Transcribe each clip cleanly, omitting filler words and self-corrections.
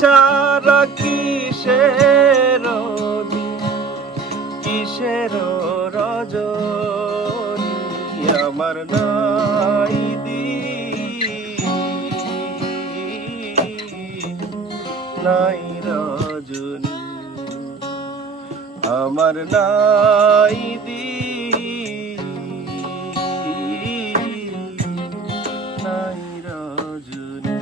ছাড়া কিসের কিসের রজনী আমার নাই নাই রজনী আমার নাই নাই রজনী।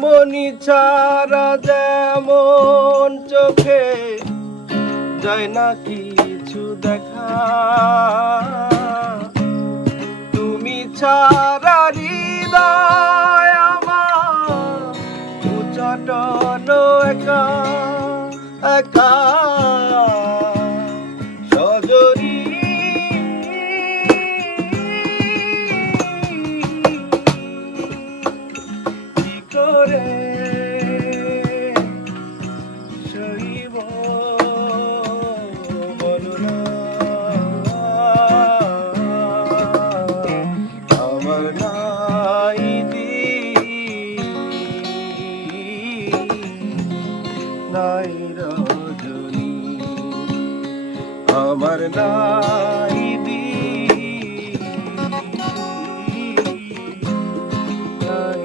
মনি ছাড়া যেমন চোখে যায় না কিছু দেখা, তুমি ছাড়া হৃদয় আমার উচ্চাটন একা একা সজনী কি করে সইব বলো না আমার নাই নাই রজনী আমার নাই নাই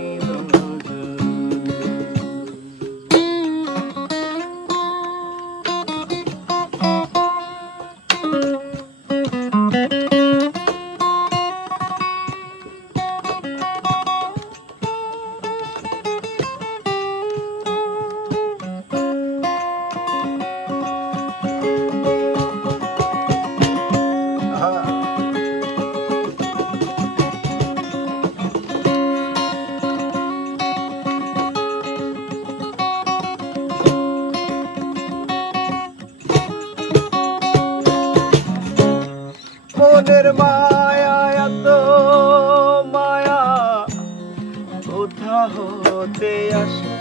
মনের মায়া এত মায়া কোথা হতে আসে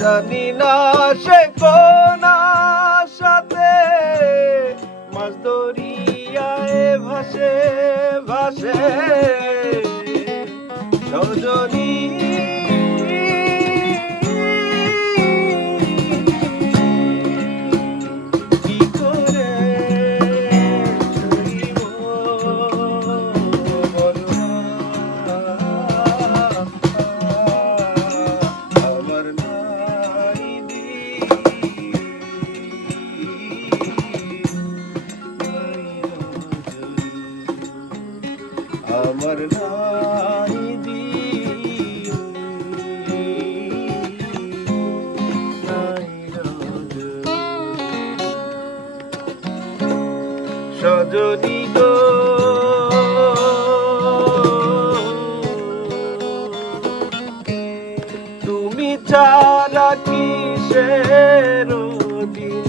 জানি না সে কোন সাথে মাছ দরিয়ায় ভাসে ভাসে সজনী আমার নাই নাই সজনী গো তুমি ছাড়া কিসের দিন,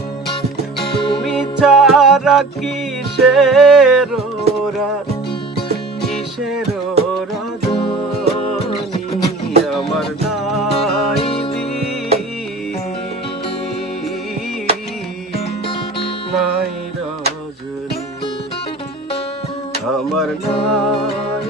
তুমি ছাড়া কিসের রাত কিসের রজনী আমার নাই নাই রজনী আমার নাই